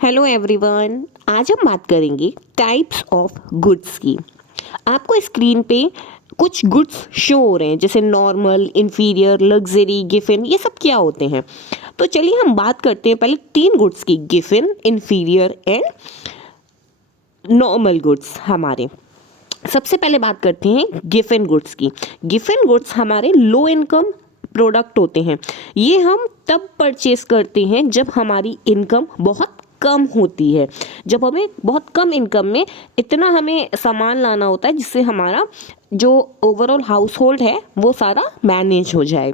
Hello everyone, आज हम बात करेंगे टाइप्स ऑफ गुड्स की। आपको स्क्रीन पे कुछ गुड्स शो हो रहे हैं जैसे नॉर्मल, इंफीरियर, लग्जरी, गिफिन। ये सब क्या होते हैं? तो चलिए हम बात करते हैं पहले तीन गुड्स की, Giffen, inferior and normal goods. हमारे सबसे पहले बात करते हैं गिफिन गुड्स की। गिफिन गुड्स हमारे लो इनकम प्रोडक्ट होते हैं। ये हम तब परचेस करते हैं जब हमारी इनकम बहुत कम होती है, जब हमें बहुत कम इनकम में इतना हमें सामान लाना होता है जिससे हमारा जो ओवरऑल हाउस होल्ड है वो सारा मैनेज हो जाए।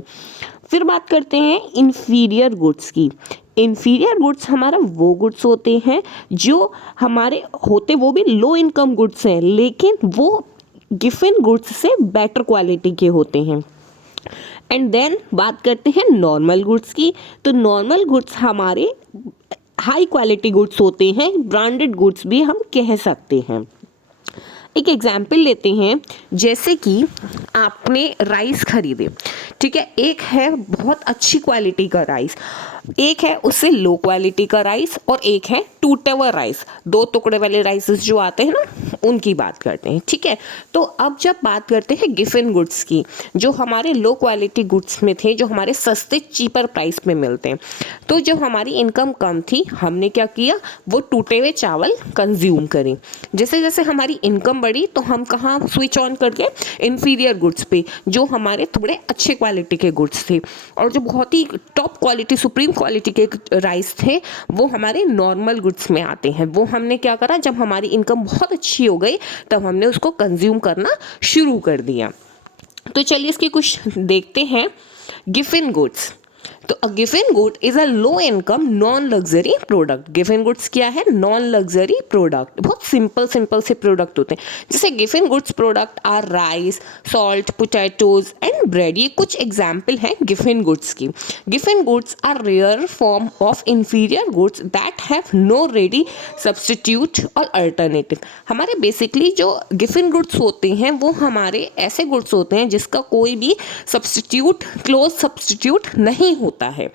फिर बात करते हैं इन्फीरियर गुड्स की। इन्फीरियर गुड्स हमारा वो गुड्स होते हैं जो हमारे होते वो भी लो इनकम गुड्स हैं, लेकिन वो गिफिन गुड्स से बेटर क्वालिटी के होते हैं। एंड देन बात करते हैं नॉर्मल गुड्स की। तो नॉर्मल गुड्स हमारे हाई क्वालिटी गुड्स होते हैं, ब्रांडेड गुड्स भी हम कह सकते हैं। एक एग्जाम्पल लेते हैं, जैसे कि आपने राइस खरीदे, ठीक है। एक है बहुत अच्छी क्वालिटी का राइस, एक है उससे लो क्वालिटी का राइस, और एक है टूटा हुआ राइस। दो टुकड़े वाले राइसेस जो आते हैं ना, उनकी बात करते हैं, ठीक है। तो अब जब बात करते हैं गिफिन गुड्स की, जो हमारे लो क्वालिटी गुड्स में थे, जो हमारे सस्ते चीपर प्राइस में मिलते हैं। तो जब हमारी इनकम कम थी, हमने क्या किया, वो टूटे हुए चावल कंज्यूम करें। जैसे जैसे हमारी इनकम बढ़ी तो हम कहाँ स्विच ऑन कर गए, इन्फीरियर गुड्स पे, जो हमारे थोड़े अच्छे क्वालिटी के गुड्स थे। और जो बहुत ही टॉप क्वालिटी, सुप्रीम क्वालिटी के राइस थे, वो हमारे नॉर्मल गुड्स में आते हैं। वो हमने क्या करा, जब हमारी इनकम बहुत अच्छी हो गई तब हमने उसको कंज्यूम करना शुरू कर दिया। तो चलिए इसकी कुछ देखते हैं। गिफिन गुड्स, तो a Giffen good is a low income non luxury product. Giffen goods क्या है, नॉन लग्जरी प्रोडक्ट। बहुत सिंपल सिंपल से प्रोडक्ट होते हैं। जैसे Giffen goods product are rice, salt, potatoes and bread. ये कुछ एग्जाम्पल हैं गिफिन गुड्स की। Giffen goods are rare form of inferior goods that have no ready substitute or alternative. हमारे बेसिकली जो गिफिन गुड्स होते हैं वो हमारे ऐसे गुड्स होते हैं जिसका कोई भी सब्सटीट्यूट, क्लोज सब्सटीट्यूट नहीं होता है।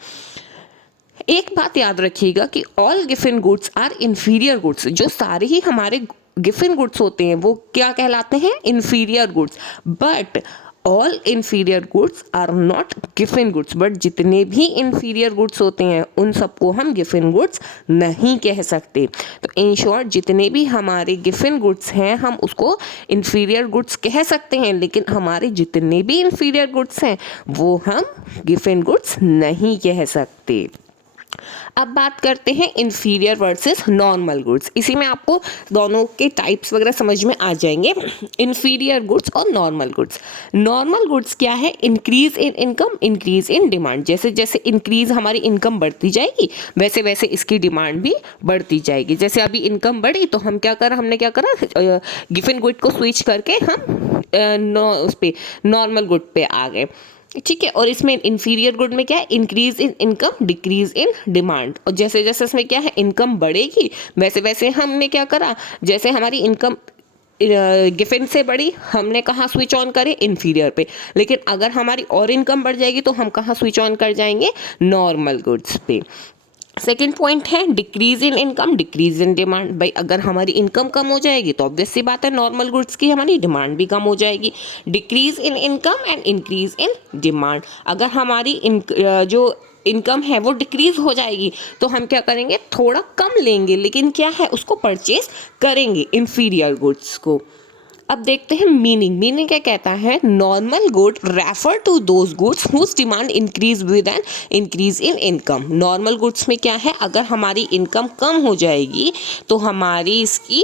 एक बात याद रखिएगा कि all Giffen goods are inferior goods. जो सारे ही हमारे गिफिन गुड्स होते हैं वो क्या कहलाते हैं, inferior goods. But all inferior goods are not Giffen goods. But जितने भी इंफीरियर गुड्स होते हैं उन सबको हम गिफिन गुड्स नहीं कह सकते। तो इन शॉर्ट जितने भी हमारे गिफिन गुड्स हैं हम उसको इंफीरियर गुड्स कह सकते हैं, लेकिन हमारे जितने भी इंफीरियर गुड्स हैं वो हम गिफिन गुड्स नहीं कह सकते। अब बात करते हैं इंफीरियर वर्सेस नॉर्मल गुड्स। इसी में आपको दोनों के टाइप्स वगैरह समझ में आ जाएंगे, इंफीरियर गुड्स और नॉर्मल गुड्स। नॉर्मल गुड्स क्या है, increase in income, increase in demand. जैसे जैसे इंक्रीज हमारी इनकम बढ़ती जाएगी वैसे वैसे इसकी डिमांड भी बढ़ती जाएगी। जैसे अभी इनकम बढ़ी तो हमने क्या करा, गिफिन गुड को स्विच करके हम उस पे नॉर्मल गुड पे आ गए, ठीक है। और इसमें इंफीरियर गुड में क्या है, increase in income, decrease in demand. और जैसे जैसे इसमें क्या है, इनकम बढ़ेगी वैसे वैसे हमने क्या करा, जैसे हमारी इनकम गिफिन से बढ़ी हमने कहाँ स्विच ऑन करे, इंफीरियर पे। लेकिन अगर हमारी और इनकम बढ़ जाएगी तो हम कहाँ स्विच ऑन कर जाएंगे, नॉर्मल गुड्स पे। सेकेंड पॉइंट है decrease in income, decrease in demand. भाई अगर हमारी इनकम कम हो जाएगी तो ऑब्वियस सी बात है नॉर्मल गुड्स की हमारी डिमांड भी कम हो जाएगी। Decrease in income and increase in demand. अगर हमारी जो इनकम है वो डिक्रीज हो जाएगी तो हम क्या करेंगे, थोड़ा कम लेंगे, लेकिन क्या है उसको परचेज करेंगे, इंफीरियर गुड्स को। अब देखते हैं मीनिंग क्या कहता है, normal good refer to those goods whose demand increase with an increase in income. Normal goods में क्या है, अगर हमारी इनकम कम हो जाएगी तो हमारी इसकी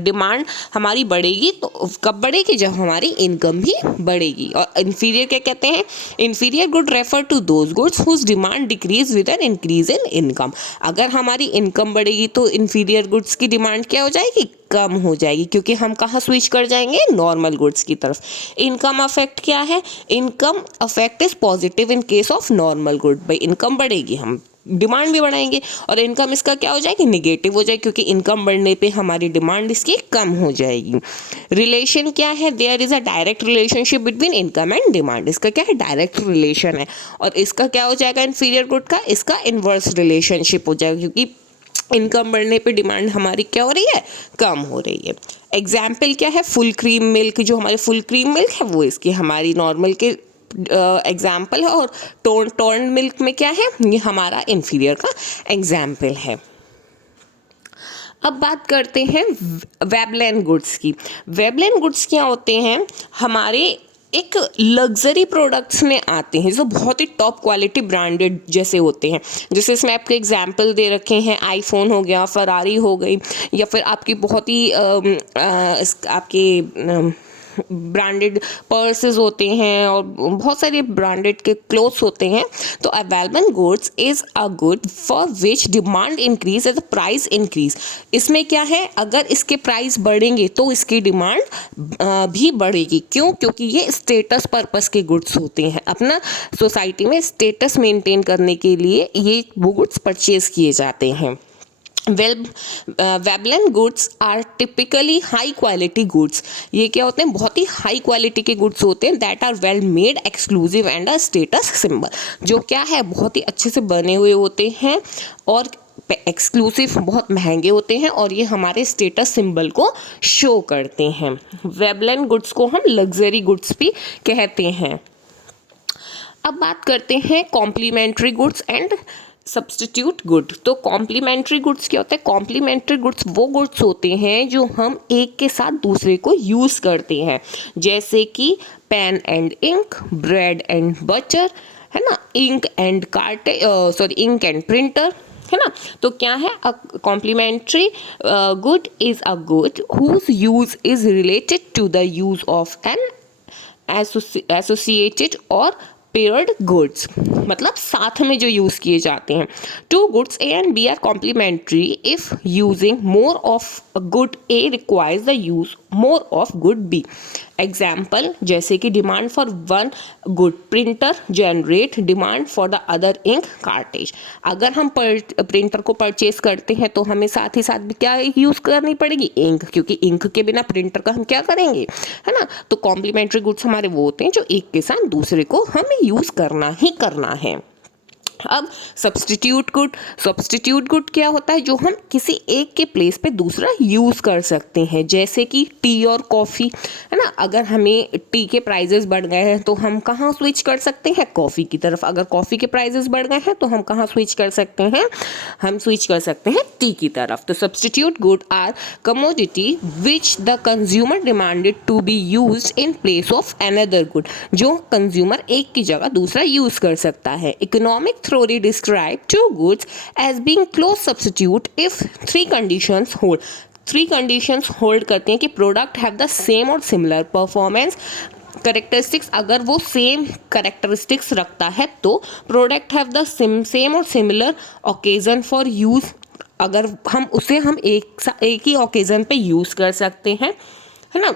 डिमांड हमारी बढ़ेगी। तो कब बढ़ेगी, जब हमारी इनकम भी बढ़ेगी। और इंफीरियर क्या कहते हैं, inferior good refer to those goods whose demand decrease with an increase in income. अगर हमारी इनकम बढ़ेगी तो इंफीरियर गुड्स की डिमांड क्या हो जाएगी, कम हो जाएगी, क्योंकि हम कहाँ स्विच कर जाएंगे, नॉर्मल गुड्स की तरफ। इनकम अफेक्ट क्या है, income affect is positive in case of normal good. भाई इनकम बढ़ेगी हम डिमांड भी बढ़ाएंगे, और इनकम इसका क्या हो जाएगी, निगेटिव हो जाएगी, क्योंकि इनकम बढ़ने पे हमारी डिमांड इसकी कम हो जाएगी। रिलेशन क्या है, there is a direct relationship between income and demand. इसका क्या है, डायरेक्ट रिलेशन है। और इसका क्या हो जाएगा, इंफीरियर गुड का, इसका इनवर्स रिलेशनशिप हो जाएगा, क्योंकि इनकम बढ़ने पे डिमांड हमारी क्या हो रही है, कम हो रही है। एग्जाम्पल क्या है, फुल क्रीम मिल्क, जो हमारे फुल क्रीम मिल्क है वो इसकी हमारी नॉर्मल के एग्जाम्पल है, और टोन मिल्क में क्या है, ये हमारा इन्फीरियर का एग्जाम्पल है। अब बात करते हैं वेबलेन गुड्स की। वेबलेन गुड्स क्या होते हैं, हमारे एक लग्जरी प्रोडक्ट्स में आते हैं जो बहुत ही टॉप क्वालिटी ब्रांडेड जैसे होते हैं। जैसे इसमें आपके एग्जाम्पल दे रखे हैं, आईफोन हो गया, फरारी हो गई, या फिर आपकी बहुत ही आपके ब्रांडेड पर्सेस होते हैं और बहुत सारे ब्रांडेड के क्लोथ्स होते हैं। तो available goods is a good for which demand increase as the price increase. इसमें क्या है, अगर इसके प्राइस बढ़ेंगे तो इसकी डिमांड भी बढ़ेगी। क्यों? क्योंकि ये स्टेटस पर्पस के गुड्स होते हैं, अपना सोसाइटी में स्टेटस मेंटेन करने के लिए ये वो गुड्स परचेज किए जाते हैं। Veblen goods are typically high quality goods. ये क्या होते हैं, बहुत ही हाई क्वालिटी के गुड्स होते हैं, that are well made, exclusive and a status symbol. जो क्या है, बहुत ही अच्छे से बने हुए होते हैं और एक्सक्लूसिव, बहुत महंगे होते हैं, और ये हमारे स्टेटस सिंबल को शो करते हैं। वेबलेन गुड्स को हम लग्जरी गुड्स भी कहते हैं। अब बात करते हैं complementary goods and substitute good. तो कॉम्प्लीमेंट्री गुड्स क्या होता है, कॉम्प्लीमेंट्री गुड्स वो गुड्स होते हैं जो हम एक के साथ दूसरे को यूज़ करते हैं, जैसे कि pen and ink, bread and butter, है ना, ink and ink and printer, है ना। तो क्या है, a complementary good is a good whose use is related to the use of an associated or paired goods, मतलब साथ में जो यूज़ किए जाते हैं। Two goods A and B are complementary if using more of good A requires the use more of good B. Example, जैसे कि demand for one good printer generate demand for the other ink cartridge. अगर हम printer को purchase करते हैं तो हमें साथ ही साथ भी क्या यूज़ करनी पड़ेगी, इंक, क्योंकि इंक के बिना प्रिंटर का हम क्या करेंगे, है ना। तो कॉम्प्लीमेंट्री गुड्स हमारे वो होते हैं जो एक के साथ दूसरे को हमें यूज़ करना ही करना है। अब सब्स्टिट्यूट गुड क्या होता है, जो हम किसी एक के प्लेस पे दूसरा यूज़ कर सकते हैं, जैसे कि टी और कॉफ़ी, है ना। अगर हमें टी के प्राइजेस बढ़ गए हैं तो हम कहाँ स्विच कर सकते हैं, कॉफ़ी की तरफ। अगर कॉफ़ी के प्राइजेस बढ़ गए हैं तो हम कहाँ स्विच कर सकते हैं, हम स्विच कर सकते हैं टी की तरफ। तो substitute good are commodity which the consumer demanded to be used in place of another good, जो कंज्यूमर एक की जगह दूसरा यूज़ कर सकता है। Economic theory describe two goods as being close substitute if three conditions hold. Three conditions hold करती हैं कि प्रोडक्ट हैव द सेम और सिमिलर परफॉर्मेंस करेक्टरिस्टिक्स। अगर वो सेम करेक्टरिस्टिक्स रखता है तो प्रोडक्ट हैव द सेम और सिमिलर ओकेजन फॉर यूज़। अगर हम उसे हम एक ही ओकेजन पे यूज़ कर सकते हैं, है ना।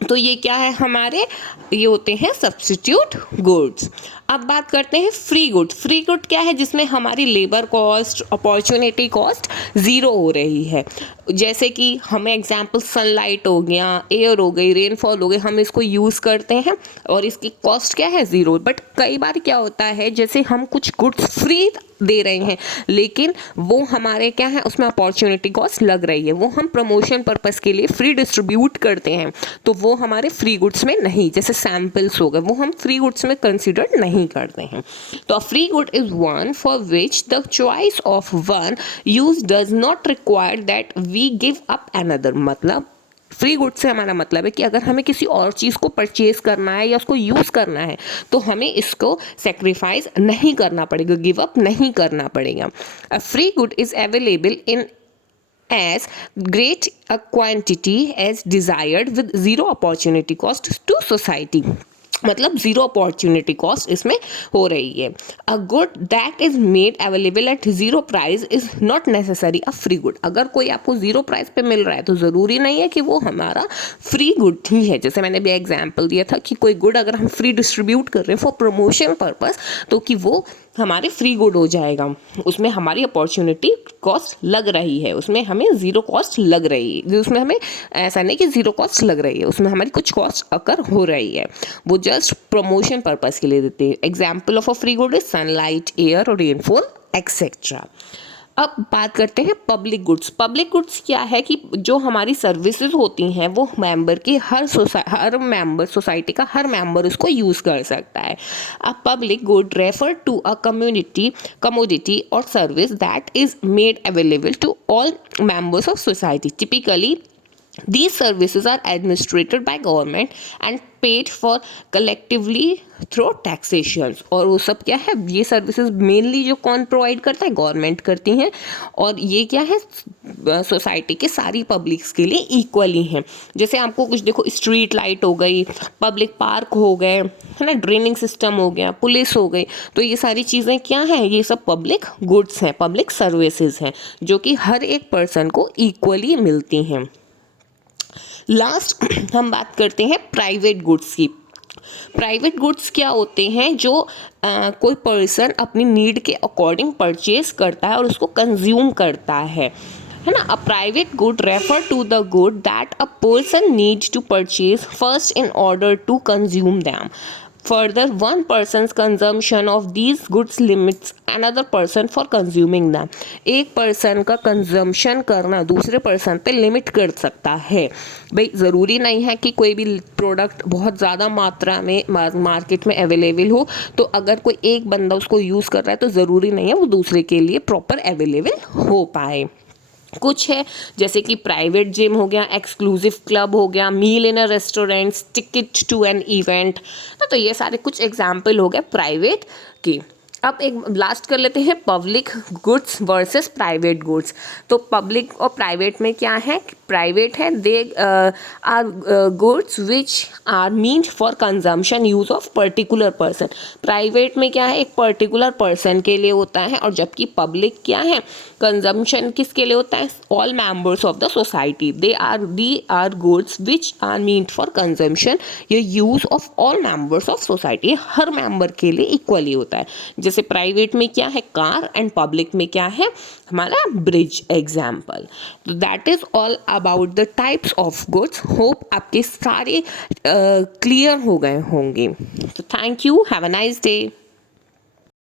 तो ये क्या है, हमारे ये होते हैं सब्स्टिट्यूट गुड्स। अब बात करते हैं फ्री गुड क्या है, जिसमें हमारी labour cost, opportunity cost zero हो रही है। जैसे कि हमें एग्जांपल सनलाइट हो गया, एयर हो गई, रेनफॉल हो गई, हम इसको यूज़ करते हैं और इसकी कॉस्ट क्या है, ज़ीरो। बट कई बार क्या होता है, जैसे हम कुछ गुड्स फ्री दे रहे हैं लेकिन वो हमारे क्या है, उसमें अपॉर्चुनिटी कॉस्ट लग रही है, वो हम प्रमोशन पर्पस के लिए फ्री डिस्ट्रीब्यूट करते हैं, तो वो हमारे फ्री गुड्स में नहीं, जैसे सैम्पल्स हो गए, वो हम फ्री गुड्स में कंसिडर नहीं करते हैं। तो free good is one for which the choice of one use does not require that we give up another. मतलब फ्री गुड से हमारा मतलब है कि अगर हमें किसी और चीज़ को परचेज करना है या उसको यूज़ करना है तो हमें इसको सेक्रीफाइस नहीं करना पड़ेगा, गिव अप नहीं करना पड़ेगा। A free good is available in as great a quantity as desired with zero opportunity cost to society। मतलब ज़ीरो अपॉर्चुनिटी कॉस्ट इसमें हो रही है। A good that is made available at zero price is not necessary a free good. अगर कोई आपको zero price पे मिल रहा है तो ज़रूरी नहीं है कि वो हमारा फ्री गुड ही है। जैसे मैंने भी एग्जांपल दिया था कि कोई गुड अगर हम फ्री डिस्ट्रीब्यूट कर रहे हैं फॉर प्रमोशन पर्पस तो कि वो हमारे फ्री गुड हो जाएगा, उसमें हमारी अपॉर्चुनिटी कॉस्ट लग रही है, उसमें हमें ज़ीरो कॉस्ट लग रही है, उसमें हमें ऐसा नहीं कि ज़ीरो कॉस्ट लग रही है, उसमें हमारी कुछ कॉस्ट अकर हो रही है, वो जस्ट प्रमोशन पर्पस के लिए देते हैं। Example of a free good is sunlight, air और रेनफॉल एक्सेट्रा। अब बात करते हैं पब्लिक गुड्स। पब्लिक गुड्स क्या है कि जो हमारी सर्विसेज होती हैं वो मेंबर की हर मेंबर, सोसाइटी का हर मेंबर उसको यूज़ कर सकता है। A public good refer to a commodity or service that is made available to all members of society. Typically, these services are administered by government and paid for collectively through taxation। और वो सब क्या है, ये services mainly जो कौन provide करता है, गवर्नमेंट करती हैं, और ये क्या है सोसाइटी के सारी पब्लिक्स के लिए इक्वली हैं। जैसे आपको कुछ देखो, स्ट्रीट लाइट हो गई, पब्लिक पार्क हो गए, है ना, ड्रेनिंग सिस्टम हो गया, पुलिस हो गई, तो ये सारी चीज़ें क्या हैं, ये सब पब्लिक गुड्स हैं, पब्लिक सर्विसेज हैं जो कि हर एक पर्सन को इक्वली मिलती हैं। लास्ट हम बात करते हैं प्राइवेट गुड्स की। प्राइवेट गुड्स क्या होते हैं, जो कोई पर्सन अपनी नीड के अकॉर्डिंग परचेज करता है और उसको कंज्यूम करता है ना। A private good refer to the good that a person needs to purchase first in order to consume them. Further, one person's consumption of these goods limits another person for consuming them। एक person का consumption करना दूसरे person पे limit कर सकता है। भाई ज़रूरी नहीं है कि कोई भी प्रोडक्ट बहुत ज़्यादा मात्रा में मार्केट में अवेलेबल हो, तो अगर कोई एक बंदा उसको यूज़ कर रहा है तो ज़रूरी नहीं है वो दूसरे के लिए प्रॉपर अवेलेबल हो पाए। कुछ है जैसे कि प्राइवेट जिम हो गया, एक्सक्लूसिव क्लब हो गया, meal in a restaurants, ticket to an event, तो ये सारे कुछ एग्जाम्पल हो गए प्राइवेट की। अब एक लास्ट कर लेते हैं public goods versus private goods. तो पब्लिक और प्राइवेट में क्या है, प्राइवेट है they are goods which are meant for consumption use of particular person. Private में क्या है, एक पर्टिकुलर पर्सन के लिए होता है, और जबकि पब्लिक क्या है, कंजम्पशन किसके लिए होता है, all members of the society. They are goods which are meant for consumption, ये use of all members of society, हर मेंबर के लिए इक्वली होता है। जैसे प्राइवेट में क्या है कार, एंड पब्लिक में क्या है हमारा ब्रिज एग्जाम्पल। तो that is all about the types of goods. Hope आपके सारे क्लियर हो गए होंगे। तो thank you, have a nice day.